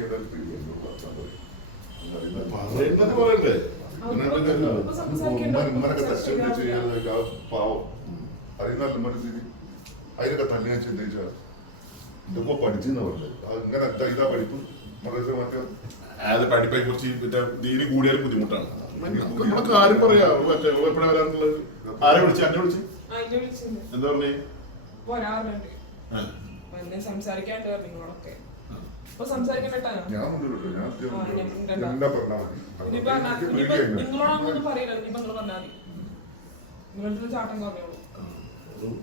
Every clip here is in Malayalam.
ഏതായാലും പിടിക്കുന്നു പറയുന്നത് പറയണ്ടേ. ഇമ്മനൊക്കെ തെറ്റൊക്കെ ചെയ്യാതെ പാവം. അറിയുന്നല്ല മനസ്സിന് അതിനൊക്കെ തന്നെ ഞാൻ ചിന്തിച്ചാൽ ഇതൊക്കെ പഠിച്ചെന്ന് പറഞ്ഞത് അത് ഇങ്ങനെ എന്താ ഇതാ പഠിപ്പ്? മദ്രസ മറ്റേ അത് പഠിപ്പെ കുറിച്ച് മറ്റേ ദീനി കൂടിയാലും ബുദ്ധിമുട്ടാണ്. നമ്മളൊക്കെ കാര്യം പറയാ മറ്റേ എപ്പോഴാ വരാനുള്ളത്? ആരെ വിളിച്ചു? അന്നെ വിളിച്ചു? എന്താ പറഞ്ഞേ? സംസാരിക്കാൻ നിങ്ങളൊക്കെ. ഞാൻ മുന്നിലുണ്ട് ഞാൻ. കണ്ട. എന്നെ പറഞ്ഞാൽ മതി എന്നാ- എനിക്ക് പേടിയായിരുന്നു. നിങ്ങളോടൊന്നും പറയില്ല ഇനിയിപ്പോ നിങ്ങൾ പറഞ്ഞാൽ മതി നിങ്ങളുടെ ചാട്ടം കുറഞ്ഞോളൂ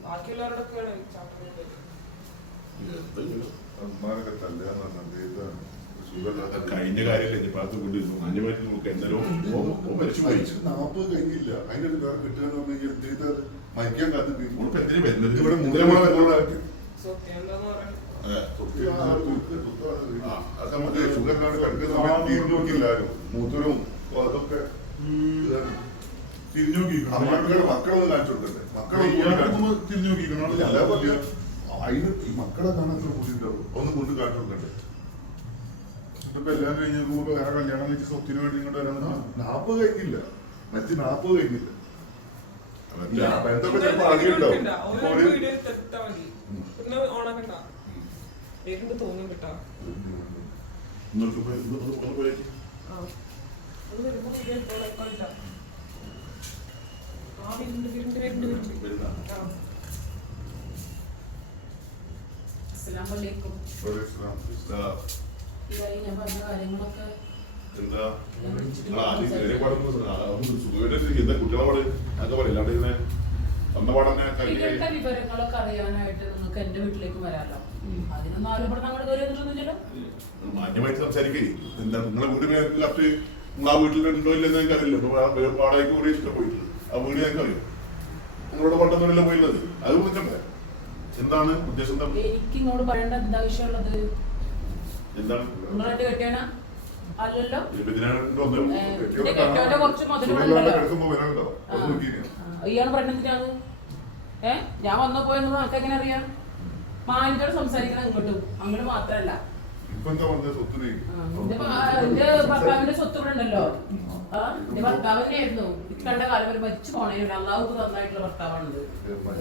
ബാക്കിയുള്ളവരോടൊക്കെ ചാട്ടം കൂടുതൽ. എന്തെങ്കിലും. അമ്മാനൊക്കെ തല്ലാന്ന് പറഞ്ഞാൽ ഇതാണ് സുഖമില്ലാത്ത കഴിഞ്ഞ കാര്യമില്ല ഇനി പാത്ത് കൊണ്ടിരുന്നു അഞ്ഞുമാറ്റി നോക്കുക എന്തായാലും മരിച്ചു പോയി മരിച്ചു നാപ്പത് കഴിഞ്ഞില്ല അതിന്റെ ഒരു വേറെ കിട്ടുകയെന്ന് പറഞ്ഞു കഴിഞ്ഞാൽ എന്ത് മരിക്കാൻ കാത്തിട്ട് നമ്മളിപ്പോ എന്തിനാ വരുന്നത്? ഇവിടെ നമ്മളെ വരുന്നത്? സത്യം എന്താന്ന് പറയാൻ അതെ. നമുക്ക് സുഖമില്ലാണ്ട് കിടക്കുന്ന സമയത്ത് തീർന്നു നോക്കില്ലാരും മൂത്തരും അതൊക്കെ. തിരിഞ്ഞു. അമ്മയുടെ മക്കളൊന്നും കാണിച്ചു കൊടുക്കണ്ടേ മക്കളെ ഇയാൾക്കുമ്പോ തിരിഞ്ഞു നോക്കിക്കണോ? അതേപോലെ അതിന് ഈ മക്കളെ കാണാൻ കൂടിയിട്ടുണ്ടാവും ഒന്ന് കൊണ്ട് കാണിച്ചു കൊടുക്കണ്ടേ ഇതിപ്പോ എല്ലാം കഴിഞ്ഞ് വേറെ കല്യാണം കഴിച്ച് സ്വത്തിന് വേണ്ടി ഇങ്ങോട്ട് വരാൻ നാപ്പത് കഴിഞ്ഞില്ല മറ്റ് നാപ്പത് കഴിഞ്ഞില്ല വീഡിയോ അറിയുണ്ടാവും ഓണാക്കണ്ട. വരുന്നുണ്ട് തോന്നും കേട്ടോ. വിവരങ്ങളൊക്കെ അറിയാനായിട്ട് നിങ്ങൾക്ക് എന്റെ വീട്ടിലേക്ക് വരാമല്ലോ. അതിനൊന്നും ആരും ഇവിടെ അങ്ങോട്ട് കയറി വന്നിട്ടൊന്നുമില്ലല്ലോ. മാന്യമായിട്ട് സംസാരിക്കേ. എന്താ നിങ്ങളെ വീടിന് കറക്റ്റ് നിങ്ങൾ ആ വീട്ടിൽ ഉണ്ടോ ഇല്ലെന്ന് എനിക്ക് അറിയില്ല ഇപ്പൊ വേറെ വാടകയ്ക്ക് കൂടി ഇഷ്ടം പോയിട്ടുണ്ട് ആ വീട് ഞങ്ങൾക്ക് അറിയാം നിങ്ങളോട് പട്ടണമില്ല പോയിട്ടുള്ളത് അത് വിളിക്കണ്ടേ എന്താണ് ഉദ്ദേശം എന്താ? എനിക്ക് ഇങ്ങോട്ട് പറയേണ്ട എന്താ ആവശ്യമുള്ളത് എന്താണ്? നിങ്ങളായിട്ട് കെട്ടിയാണ അല്ലല്ലോ? ഇപ്പൊ ഇതിനാണ് വന്നത്. ഇതിന്റെ കുറച്ച് മുതൽ സുഖമില്ലാണ്ട് വേണ്ടല്ലോ. കിടക്കുമ്പോ വരാനുണ്ടോ ആ. അത് നോക്കിയില്ലേ? ആ, ഇയാൾ പറഞ്ഞെന്തിനാണ് ഏ? ഞാൻ വന്നു പോയെന്ന് ആൾക്ക് എങ്ങനെ അറിയാം? മാനിനോട് സംസാരിക്കണം ഇങ്ങോട്ടും അങ്ങോട്ട് മാത്രല്ല. എന്താ എന്റെ ഭർത്താവിന്റെ സ്വത്ത് ഇവിടെ ഉണ്ടല്ലോ. എന്റെ ഭർത്താവ് തന്നെയായിരുന്നു. കണ്ട കാലം വരെ മരിച്ചു പോണേ അള്ളാഹു നന്നായിട്ടുള്ള ഭർത്താവാണത്.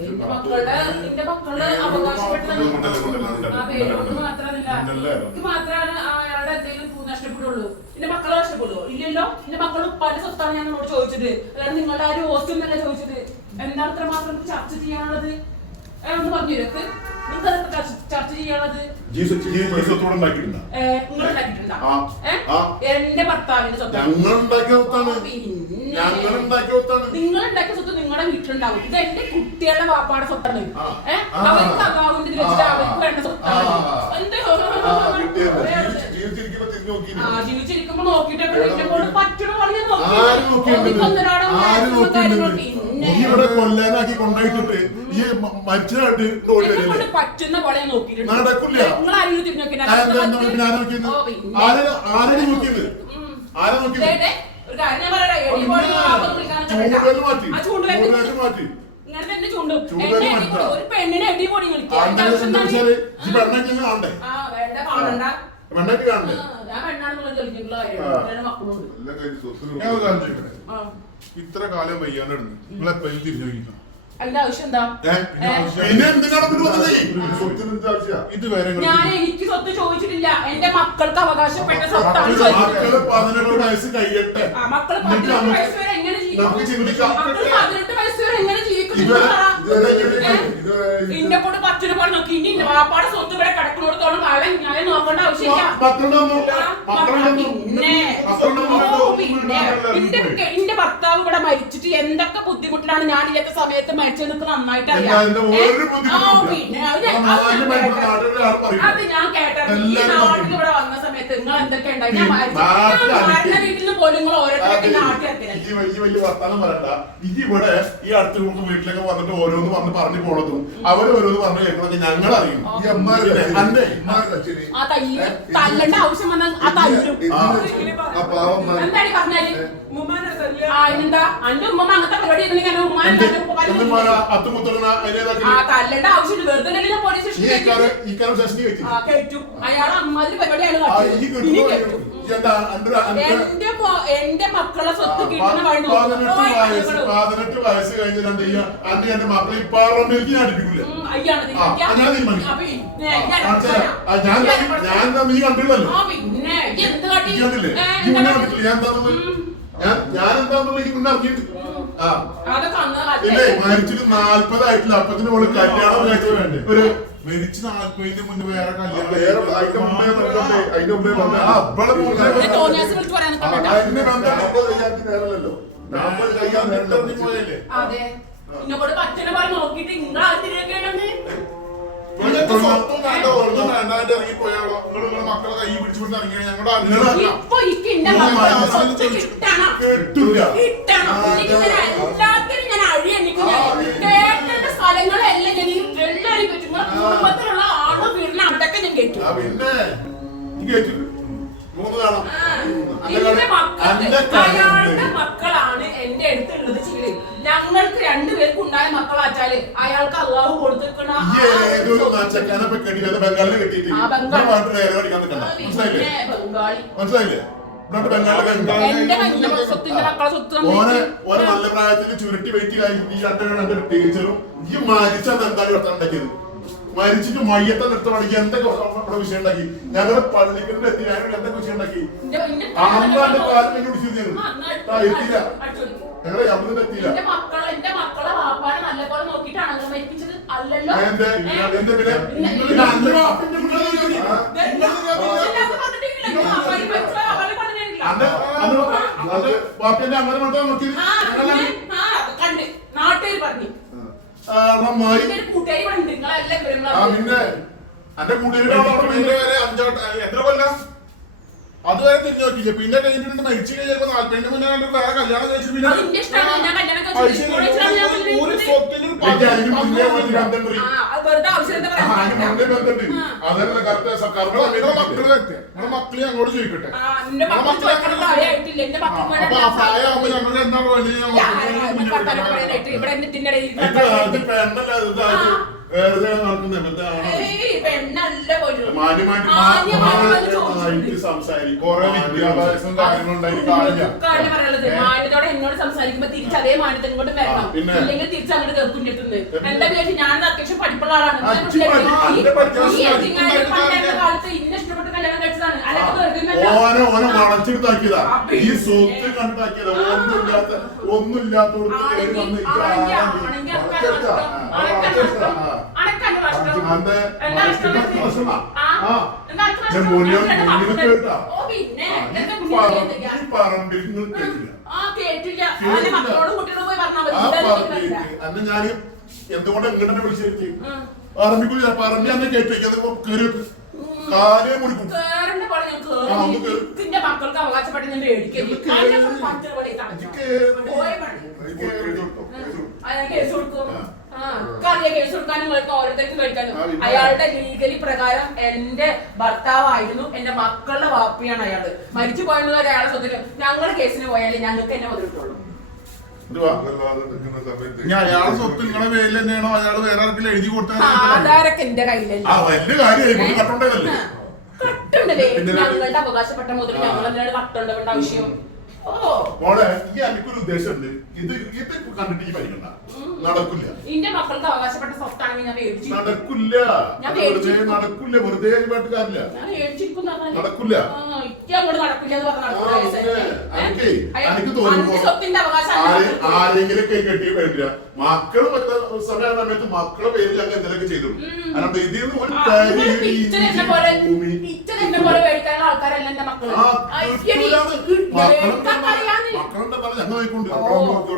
എന്റെ മക്കളുടെ എന്റെ മക്കളുടെ അവകാശപ്പെട്ടത് ആ മാത്രമല്ല. എനിക്ക് മാത്രമാണ് അയാളുടെ എന്തെങ്കിലും നഷ്ടപ്പെടുള്ളൂ. എന്റെ മക്കളെ നഷ്ടപ്പെടുവോ ഇല്ലല്ലോ? എന്റെ മക്കൾ പല സ്വത്താണ് ഞാൻ നിങ്ങളോട് ചോദിച്ചത്. അതായത് നിങ്ങളുടെ ആ ഒരു ഹോസ്റ്റൽ എന്നല്ല ചോദിച്ചത്. എന്താണ് അത്ര മാത്രം ചർച്ച ചെയ്യാനുള്ളത്? അയാളൊന്ന് പറഞ്ഞു അതൊക്കെ ചർച്ച-. എന്റെ ഭർത്താവിന്റെ സ്വത്ത്. നിങ്ങൾ ഉണ്ടാക്കിയ നിങ്ങളുടെ വീട്ടിലുണ്ടാവും. ഇത് എന്റെ കുട്ടികളുടെ വാപ്പാടെ സ്വത്താണ്. അവർക്ക് വെച്ചിട്ട് ആ. അവർക്ക് വേണ്ട സ്വത്താണ്. ജീവിച്ചിരിക്കുമ്പോ നോക്കിയിട്ടൊക്കെ നിന്നെ കൊണ്ട് പറ്റണ പോലെ നോക്കി. ഇവിടെ കൊല്ലാനാക്കി കൊണ്ടായിട്ടിട്ട് ഈ മരിച്ചതായിട്ട് ഓടി വരില്ലേ പറ്റുന്ന പോലെ നോക്കിയിട്ടുണ്ട്. നടക്കില്ല. ആരാ നോക്കിയത്? നോക്കിയത്? വിളിക്കാനൊക്കെ വേണ്ട. മാറ്റി. ഒരു പെണ്ണിനെ കാണണ്ടേ? ഇത്ര കാലം വയ്യാണ്ട് നിങ്ങളെ പെരുതി തിരിഞ്ഞു നോക്കിക്കണം അതിന്റെ ആവശ്യം എന്താ? പിന്നെ എന്തിനാണ് പിന്നെ വന്നത്? ഇതുവരെ ഞാൻ എനിക്ക് സ്വത്ത് ചോദിച്ചിട്ടില്ല എന്റെ മക്കൾക്ക് അവകാശപ്പെട്ട സ്വത്താണ് മക്കൾ പതിനെട്ട് വയസ്സ് കഴിയട്ടെ ആ, മക്കൾ പതിനെട്ട് വയസ്സ് വരെ എങ്ങനെ നമുക്ക് ജീവിക്കും ചിന്തിക്കാം. മക്കൾ പതിനെട്ട് വയസ്സ് വരെ എങ്ങനെ ജീവിക്കും ഇതുവരെ- പറ. ഇതുവരെ? ഇതുവരെ ഇന്നെ കൊണ്ട് പറ്റിന് പോലെ നോക്കി ഇനി വാപ്പാടെ സ്വത്ത് ഇവിടെ കിടക്കുന്നിടത്തോളം കാലം ഞാൻ നോക്കേണ്ട ആവശ്യമില്ല പിന്നെ ഓ, പിന്നെ എന്റെ ഭർത്താവ് ഇവിടെ മരിച്ചിട്ട് എന്തൊക്കെ ബുദ്ധിമുട്ടിലാണ് ഞാൻ ഇല്ലാത്ത സമയത്ത് മരിച്ചു നിൽക്കുന്നത് നന്നായിട്ട് അറിയാം. അത് ഞാൻ- ഞാൻ നാട്ടിൽ ഇവിടെ വന്ന സമയത്ത് നിങ്ങൾ എന്തൊക്കെ ഉണ്ടായി? ഞാൻ മരിച്ചു മരണ വീട്ടിൽ നിന്ന് പോലും നിങ്ങൾ ഓരോരുത്തരൊക്കെ ഇവിടെ ഈ അടുത്ത വീട്ടിലൊക്കെ വന്നിട്ട് ഓരോന്ന് വന്ന് പറഞ്ഞു പോണതും അവർ ഓരോന്ന് പറഞ്ഞു കേൾക്കണത് ഞങ്ങൾ അറിയും ഈ അച്ഛനെ, അന്റെ അമ്മാരുടെ അച്ഛനെ, ആ തല്ല് ഏ, തല്ലണ്ട ആവശ്യം വന്നാൽ ആ തല്ലും. ഈ തല്ലണ്ട ആവശ്യമില്ല. വെറുതെ അല്ലേ പോലീസ് അയാൾ അമ്മാതിരി ഈ എന്റെ മക്കളെ സ്വത്ത് പതിനെട്ട് വയസ്സ് കഴിഞ്ഞാൽ എന്ത് ചെയ്യാ അന്റെ എന്റെ മക്കളെ പാർലമെന്റിൽ ഞാൻ അടിപ്പിക്കില്ല ഞാൻ ഞാൻ നീ കണ്ടില്ലല്ലോ? കണ്ടില്ലേ? ഈ ഞാൻ എന്താണെന്ന് ഞാൻ ഞാൻ എന്താണെന്നുള്ള ഈ മുന്നേ അറിഞ്ഞിട്ട്? ആ. കാലത്തെ മരിച്ചിട്ട് നാല്പതായിട്ടില്ല. അപ്പത്തിന് മോൾ കല്യാണം കഴിച്ചത് വേണ്ടേ? ഒരു മരിച്ച് നാൽപ്പതിന് മുന്നേ വേറെ കല്യാണം വേറെ അതിന്റെ മുമ്പേ വന്നോട്ടെ, അതിന്റെ മുമ്പേ വന്നേ. നിൽക്കണ്ട അതിന്റെ ബന്ധം നാപ്പത് കഴിയാത്ത നേരമല്ലല്ലോ. നാപ്പത് കഴിയാൻ നേരമല്ലോ. പോയല്ലേ അതെ. ഇന്നോട് പച്ചനെ പറഞ്ഞ് നോക്കിയിട്ട് നിങ്ങൾ ആദ്യമൊക്കെയാണെന്ന് മക്കളെ കൈ പിടിച്ചുകൊണ്ട് ഇറങ്ങി. ഞങ്ങളുടെ സ്ഥലങ്ങളെല്ലാം ഞാൻ കേട്ടു കുടുംബത്തിലുള്ള ആണോ വീടിന് അവിടെയൊക്കെ ഞാൻ കേട്ടു പിന്നെ. മൂന്ന് കാണാം. സ്വത്തിന്റെ മക്കളാച്ചാൽ അയാൾക്ക് അള്ളാഹു കൊടുത്തിരിക്കണ മനസ്സിലായില്ലേ? നല്ല പ്രായത്തിൽ ചുരുട്ടി വെയിറ്റ് ടീച്ചറും ഈ മരിച്ചത് എന്താണ് ഇവിടെ ഉണ്ടാക്കിയത്? മരിച്ചിട്ട് മയ്യത്തെ പഠിക്കുക എന്തൊക്കെ വിഷയം ഉണ്ടാക്കി? ഞങ്ങളുടെ പള്ളിക്കലിന്റെ എത്തി ഞാൻ എന്തൊക്കെ വിഷയം ഉണ്ടാക്കി? അമ്മാന്റെ കാലം എന്നെ വിളിച്ചിരുന്നു എത്തിയില്ല. ഞങ്ങളെ അമ്മന്റെ എത്തിയില്ല എന്റെ മക്കളെ എന്റെ മക്കളെ വാപ്പാനെ നല്ലപോലെ നോക്കിയിട്ടാണ് നിങ്ങൾ വാപ്പന്റെ അമ്മനെ മാത്രം നാട്ടുകാർ പറഞ്ഞു. എന്റെ കൂട്ടുകാരി പിന്നെ അന്റെ കൂട്ടുകാരി എത്ര കൊല്ലം? അതുവരെ തിരിഞ്ഞു നോക്കില്ല പിന്നെ കഴിഞ്ഞിട്ട് മരിച്ചു കഴിഞ്ഞപ്പോ നാല്പതിന്റെ മുന്നേ കണ്ടിട്ട് വേറെ കല്യാണം കഴിച്ചു പിന്നെ അത്. അത് ഒരു-. സ്വത്തിന് അത് അതല്ല കറക്റ്റ് സർക്കാർ നിങ്ങളുടെ മക്കൾ നിങ്ങളുടെ മക്കളെ അങ്ങോട്ട് ചോദിക്കട്ടെ. അപ്പൊ ആ പ്രായമാകുമ്പോ ഞങ്ങൾ എന്താണ് വലിയ നടക്കുന്ന. മാന്യമായിട്ട് സംസാരിക്കും. കുറെ വിദ്യാഭ്യാസം കാര്യങ്ങളുണ്ടായി കാര്യം എന്നോട് സംസാരിക്കുമ്പോ തിരിച്ച് അതേ മാന്യത ഇങ്ങോട്ട് വരണം. ഇല്ലെങ്കിൽ തിരിച്ച് അങ്ങോട്ട് കേൾക്കുന്നെത്തുന്നത് എന്താ? വിചാരിച്ചു ഞാൻ അത്യാവശ്യം പഠിപ്പുള്ള ആളാണ്. കാലത്ത് ഇന്ന ഇഷ്ടപ്പെട്ട് കല്യാണം കഴിച്ചതാണ്. ഓനെ ഓനെ വളച്ചെടുത്താക്കിയതാ ഈ? സ്വത്ത് ഒന്നുമില്ലാത്ത വളച്ചെടുത്താ. വളച്ചെടുത്താ. കേട്ടില്ല? പറമ്പിൽ കേട്ടില്ല. അന്ന് ഞാൻ എന്തുകൊണ്ട് എങ്ങനെ വിളിച്ചിരുത്തി ഉം. പറമ്പിക്കുള്ള പറമ്പി അന്ന് കേട്ടു. കയറി കാലേ മുടിക്കും. മക്കൾക്ക് അവകാശപ്പെട്ട് ഞാൻ മേടിക്കരുത്. ഇത് കേറ്. അതിനെ കുറിച്ച് പത്ത് പണി തടഞ്ഞു. ഇത് കേറ്. പോയ പണി. കൊടുത്തോ അയാൾ കേസ് കൊടുക്കും ആ. ആ, എനിക്കറിയാം കേസ് കൊടുക്കാനും കേൾക്കാം ഓരോരുത്തർക്ക് മേടിക്കാനും. അയാളുടെ ലീഗലി പ്രകാരം എന്റെ ഭർത്താവായിരുന്നു എന്റെ മക്കളുടെ വാപ്പിയാണ് അയാൾ മരിച്ചു പോയെന്നുള്ള അയാളെ സ്വത്തിന് ഞങ്ങൾ കേസിന് പോയാലേ ഞങ്ങൾക്ക് എന്നെ അയാളെ സ്വത്ത് പേരിൽ തന്നെയാണോ? അയാൾ വേറെ ആർക്കെങ്കിലും എഴുതി ആധാരൊക്കെ എന്റെ കയ്യിലല്ലേ? ആ വലിയ കാര്യമായി കട്ടുണ്ടതല്ലേ കട്ടുണ്ടല്ലേ? പിന്നെ ഞങ്ങളുടെ അവകാശപ്പെട്ട മുതൽ ഞങ്ങൾ എന്തിനാണ് കട്ടുണ്ടവേണ്ട ആവശ്യം? മോളെ ഈ എനിക്കൊരു ഉദ്ദേശമുണ്ട്. ഇത് ഇത് കണ്ടിട്ട് ഈ പഠിക്കണ്ട നടക്കില്ല. മക്കൾക്ക് അവകാശപ്പെട്ട ഞാൻ നടക്കില്ല. വെറുതെ നടക്കില്ല വെറുതെ പാട്ടുകാരില്ല നടക്കില്ല. ആരെങ്കിലും കെട്ടി വേണ്ടില്ല മക്കൾ പറ്റുന്ന സമയത്ത് മക്കളെ പേര് ഞങ്ങൾ എന്തെങ്കിലും ചെയ്തു. അല്ലാണ്ട് ഇതിൽ നിന്ന് ഒരു കാര്യം ആൾക്കാരല്ല എന്റെ മക്കൾ. ഞങ്ങൾ നോക്കിക്കൊണ്ട്.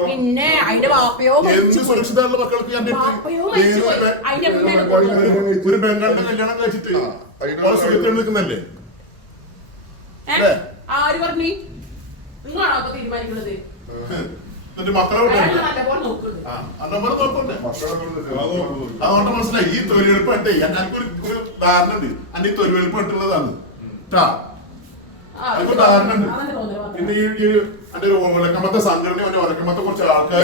പിന്നെ അതിന്റെ വാപ്പയോ എന്ത്. മക്കൾക്ക് ഞാൻ ഒരു ബംഗാളിന്റെ കല്യാണം കഴിച്ചിട്ട് ആ, അതിനാണ് സുഖത്തിൽ നിൽക്കുന്നല്ലേ? ആര് പറഞ്ഞു? നിങ്ങളാണോ അപ്പൊ തീരുമാനിക്കുന്നത്? എന്നിട്ട് മക്കളെ അതുകൊണ്ട് മനസ്സിലായി. ഈ തൊഴിലെളുപ്പട്ടെ എനിക്കൊരു ഒരു ധാരണ ഉണ്ട് അന്റെ ഈ തൊഴിലെളുപ്പട്ടുള്ളതാണ് ട്ടാ. പിന്നെ ഈ ഈ അന്റെ ഒരു ഒലക്കമത്തെ സംഘടന അവന്റെ ഒലക്കമത്തെ കുറച്ച് ആൾക്കാർ.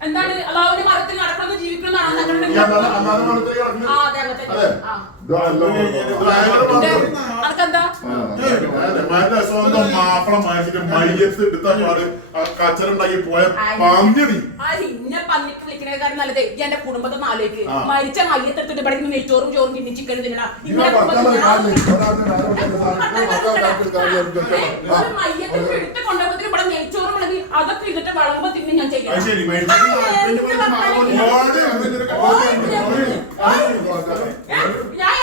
എന്താണ്? അള്ളാഹുവിന്റെ മരത്തിൽ നടക്കുന്നത് ജീവിക്കുന്നതാണ് സംഘടന അതെ അതെ. സ്വന്തം മാപ്പിള മാറ്റിട്ട് മയ്യത്ത് എടുത്ത പാട് പോയ പന്നിടി ഇന്നെ പന്നിക്ക് വിളിക്കണേക്കാൾ നല്ലത് എന്റെ കുടുംബത്തെ നാലേക്ക് മരിച്ച മയ്യത്ത് എടുത്തിട്ട് പഠിക്കുന്ന നെയ്ച്ചോറും ചോറും കിണ്ണി ചിക്കൻ തിന്നണം മയ്യത്ത് എടുത്ത് കൊണ്ടുപോകുന്നതിന് ഇവിടെ നെയ്ച്ചോറും ഉണ്ടെങ്കിൽ അതൊക്കെ ഇതിട്ട് വളമ്പോ തിന്ന് ഞാൻ ചെയ്യാം ഞാൻ